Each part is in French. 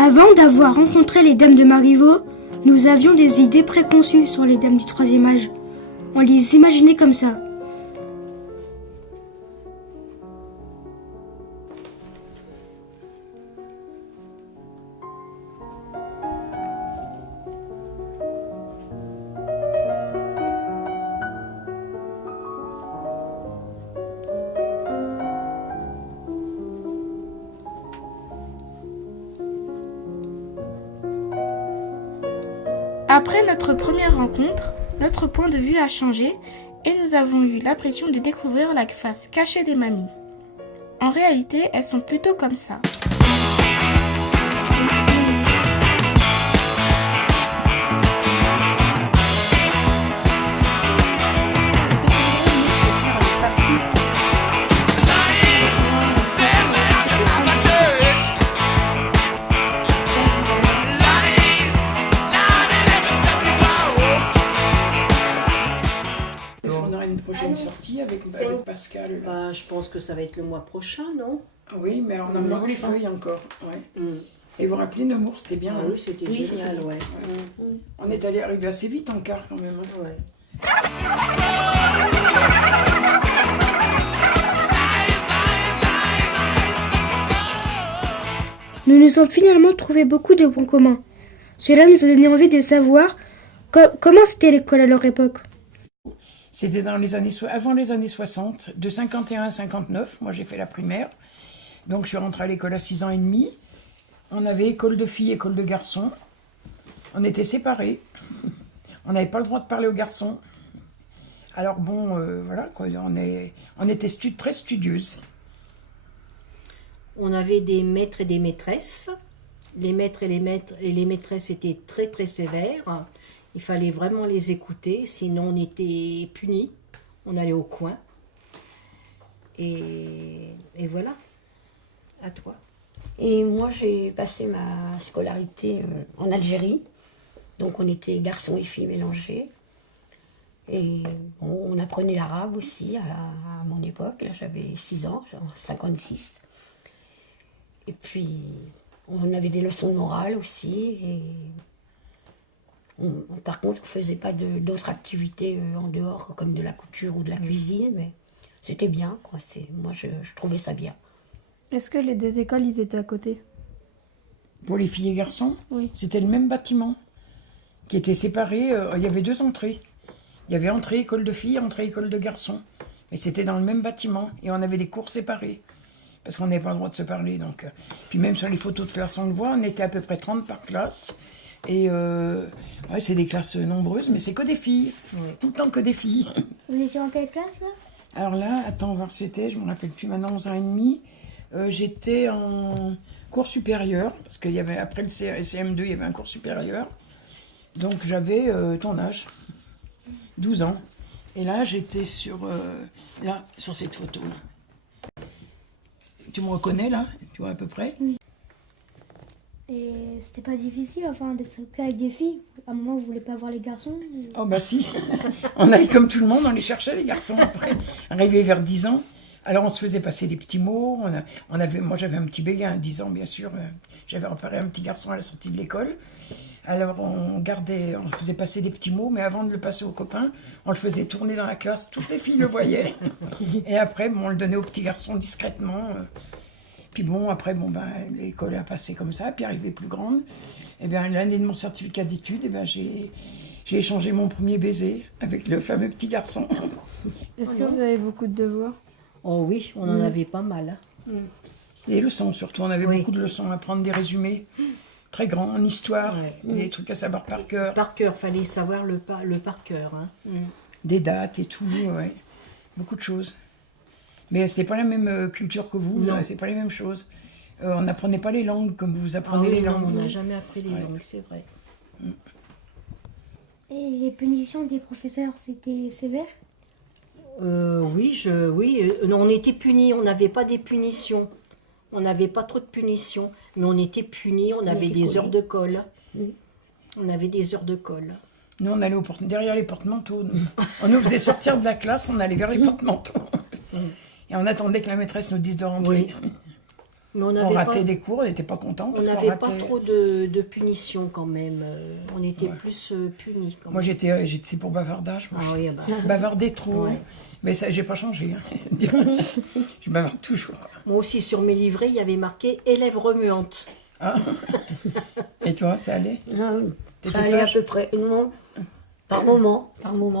Avant d'avoir rencontré les dames de Marivaux, nous avions des idées préconçues sur les dames du troisième âge. On les imaginait comme ça. Après notre première rencontre, notre point de vue a changé et nous avons eu l'impression de découvrir la face cachée des mamies. En réalité, elles sont plutôt comme ça. Prochaine sortie avec Pascal. Bah, je pense que ça va être le mois prochain, non? Oui, mais on a mis les feuilles encore. Ouais. Et vous vous rappelez, Nemours, c'était bien. Ah, hein. oui, c'était génial, ouais. On est arrivé assez vite en quart quand même. Hein. Ouais. Nous nous sommes finalement trouvé beaucoup de points communs. Cela nous a donné envie de savoir comment c'était l'école à leur époque. C'était dans les années avant les années 60, de 51 à 59. Moi, j'ai fait la primaire. Donc, je suis rentrée à l'école à 6 ans et demi. On avait école de filles, école de garçons. On était séparés. On n'avait pas le droit de parler aux garçons. Alors bon, voilà, quoi, on était très studieuses. On avait des maîtres et des maîtresses. Les maîtres et les maîtresses étaient très très sévères. Il fallait vraiment les écouter, sinon on était punis. On allait au coin. Et voilà. À toi. Et moi, j'ai passé ma scolarité en Algérie. Donc, on était garçons et filles mélangés. Et bon, on apprenait l'arabe aussi à mon époque. Là, j'avais 6 ans, en 56. Et puis, on avait des leçons de morale aussi. Et par contre, on ne faisait pas d'autres activités en dehors, comme de la couture ou de la cuisine. Mais c'était bien, quoi. Moi, je trouvais ça bien. Est-ce que les deux écoles, ils étaient à côté? Pour les filles et garçons, Oui. C'était le même bâtiment qui était séparé. Il y avait 2 entrées. Il y avait entrée école de filles, entrée école de garçons. Mais c'était dans le même bâtiment et on avait des cours séparés. Parce qu'on n'avait pas le droit de se parler. Donc. Puis même sur les photos de classe, on le voit, on était à peu près 30 par classe. Et ouais, c'est des classes nombreuses, mais c'est que des filles. Ouais. Tout le temps que des filles. Vous étiez en quelle classe là? Alors là, attends, voir c'était, je ne me rappelle plus maintenant, 11 ans et demi. J'étais en cours supérieur, parce qu'il y avait, après le CM2, il y avait un cours supérieur. Donc j'avais ton âge, 12 ans. Et là, j'étais sur cette photo-là. Tu me reconnais là? Tu vois à peu près? Oui. Et c'était pas difficile, enfin, d'être avec des filles? À un moment, vous voulez pas voir les garçons? Oh bah si. On allait comme tout le monde, on les cherchait les garçons après. Arrivé vers 10 ans. Alors on se faisait passer des petits mots. Moi j'avais un petit béguin à 10 ans bien sûr. J'avais repéré un petit garçon à la sortie de l'école. Alors on faisait passer des petits mots, mais avant de le passer aux copains, on le faisait tourner dans la classe. Toutes les filles le voyaient. Et après, on le donnait aux petits garçons discrètement. Puis bon, après, l'école a passé comme ça. Puis arrivée plus grande, et bien l'année de mon certificat d'études, et bien j'ai échangé mon premier baiser avec le fameux petit garçon. Est-ce que vous avez beaucoup de devoirs? Oh oui, on en avait pas mal. Des leçons surtout, on avait beaucoup de leçons à prendre, des résumés très grands en histoire, des trucs à savoir par cœur. Par cœur, fallait savoir le par cœur. Hein. Des dates et tout, ouais. Beaucoup de choses. Mais c'est pas la même culture que vous, c'est pas les mêmes choses. On n'apprenait pas les langues comme vous apprenez les langues. Non, on n'a jamais appris les langues, c'est vrai. Et les punitions des professeurs, c'était sévère? Oui, on était punis, on n'avait pas des punitions. On n'avait pas trop de punitions, mais on était punis, on avait des heures de colle. On avait des heures de colle. Nous, on allait derrière les porte-manteaux. On nous faisait sortir de la classe, on allait vers les porte-manteaux. Et on attendait que la maîtresse nous dise de rentrer. Mais on On n'avait ratait pas, des cours, on n'était pas content on parce qu'on n'avait pas ratait. trop de punitions quand même. On était plus punis quand Moi, même. j'étais pour bavardage. Moi. Ah oui, bah, Je bavardais trop. Ouais. Mais ça, j'ai pas changé. Hein. Je bavarde toujours. moi aussi, sur mes livrets, il y avait marqué élève remuante. Ah. Et toi, ça allait? Ah oui. T'étais Ça allait à sage? peu près. Non. Par moment,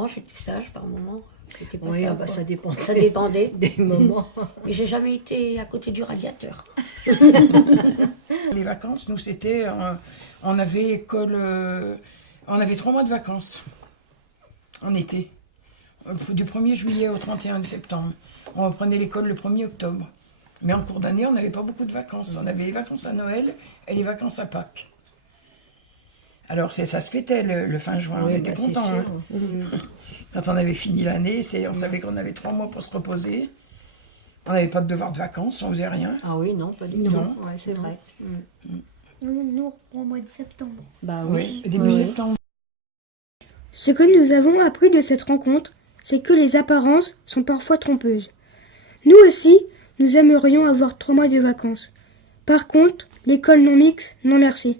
j'étais sage, par moment, c'était pas Oui, ça. ah bah, quoi. ça dépend Ça dépendait. des moments. Et j'ai jamais été à côté du radiateur. Les vacances, nous, c'était... on avait école... on avait 3 mois de vacances. En été. Du 1er juillet au 31 septembre. On reprenait l'école le 1er octobre. Mais en cours d'année, on n'avait pas beaucoup de vacances. On avait les vacances à Noël et les vacances à Pâques. Alors, ça se fêtait le fin juin. Oui, on était bah, c'est contents. sûr. Hein. Quand on avait fini l'année, on savait qu'on avait 3 mois pour se reposer. On n'avait pas de devoir de vacances, on faisait rien. Ah oui, non, pas du tout. Non. Ouais, c'est vrai. Nous reprend au mois de septembre. Bah Oui, oui. début Oui. septembre. Ce que nous avons appris de cette rencontre, c'est que les apparences sont parfois trompeuses. Nous aussi, nous aimerions avoir 3 mois de vacances. Par contre, l'école non mixte, non merci.